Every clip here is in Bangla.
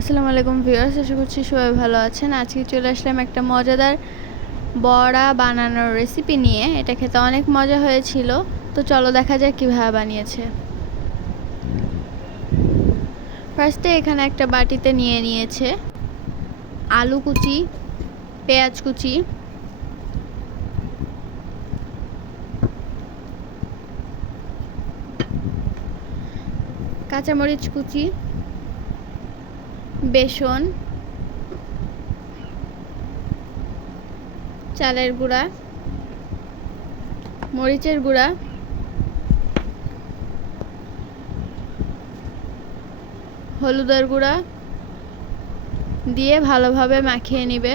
আসসালামু আলাইকুম ভিউয়ার্স, আশা করছি সবাই ভালো আছেন। আজকে চলে আসলাম একটা মজাদার বড়া বানানোর রেসিপি নিয়ে। এটা খেতে অনেক মজা হয়েছিল, তো চলো দেখা যাক কীভাবে বানিয়েছে। ফার্স্টে এখানে একটা বাটিতে নিয়ে নিয়েছে আলু কুচি, পেঁয়াজ কুচি, কাঁচামরিচ কুচি, বেসন, চালের গুঁড়া, মরিচের গুঁড়া, হলুদের গুঁড়া দিয়ে ভালোভাবে মাখিয়ে নিবে।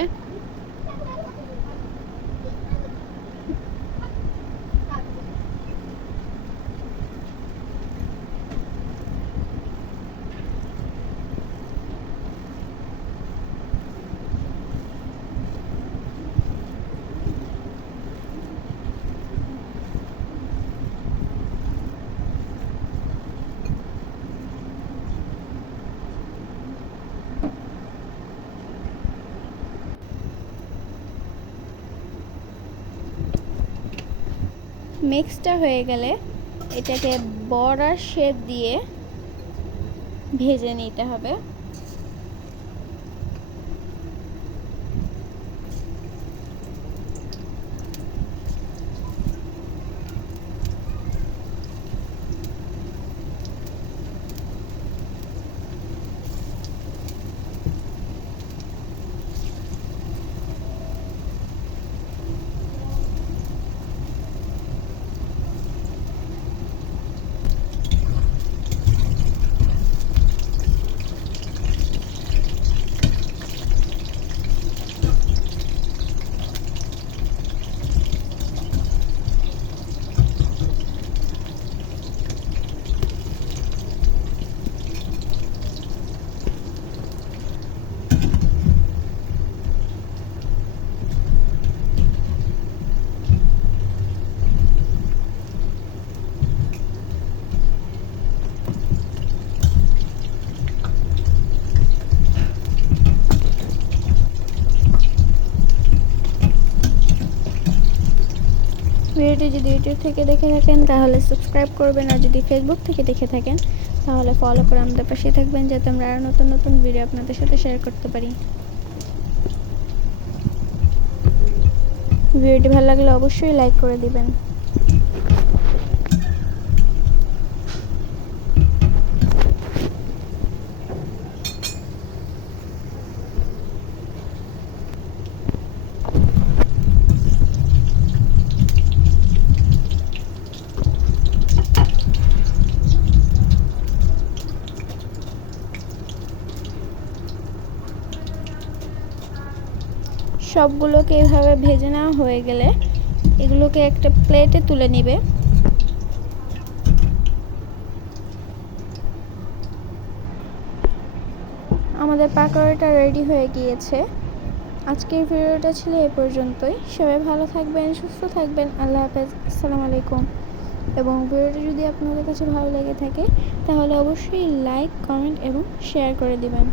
মিক্সটা হয়ে গেলে এটাকে বড়ার শেপ দিয়ে ভেজে নিতে হবে। ভিডিওটি যদি ইউটিউব থেকে দেখে থাকেন তাহলে সাবস্ক্রাইব করবেন, আর যদি ফেসবুক থেকে দেখে থাকেন তাহলে ফলো করে আমাদের পাশে থাকবেন, যাতে আমরা আরও নতুন নতুন ভিডিও আপনাদের সাথে শেয়ার করতে পারি। ভিডিওটি ভালো লাগলে অবশ্যই লাইক করে দিবেন। সবগুলোকে এভাবে ভেজে নেওয়া হয়ে গেলে এগুলোকে একটা প্লেটে তুলে নিবে। আমাদের পাকোড়াটা রেডি হয়ে গিয়েছে। আজকের ভিডিওটা ছিল এই পর্যন্তই। সবাই ভালো থাকবেন, সুস্থ থাকবেন। আল্লাহ হাফেজ, আসসালামু আলাইকুম। এবং ভিডিওটি যদি আপনাদের কাছে ভালো লেগে থাকে তাহলে অবশ্যই লাইক, কমেন্ট এবং শেয়ার করে দিবেন।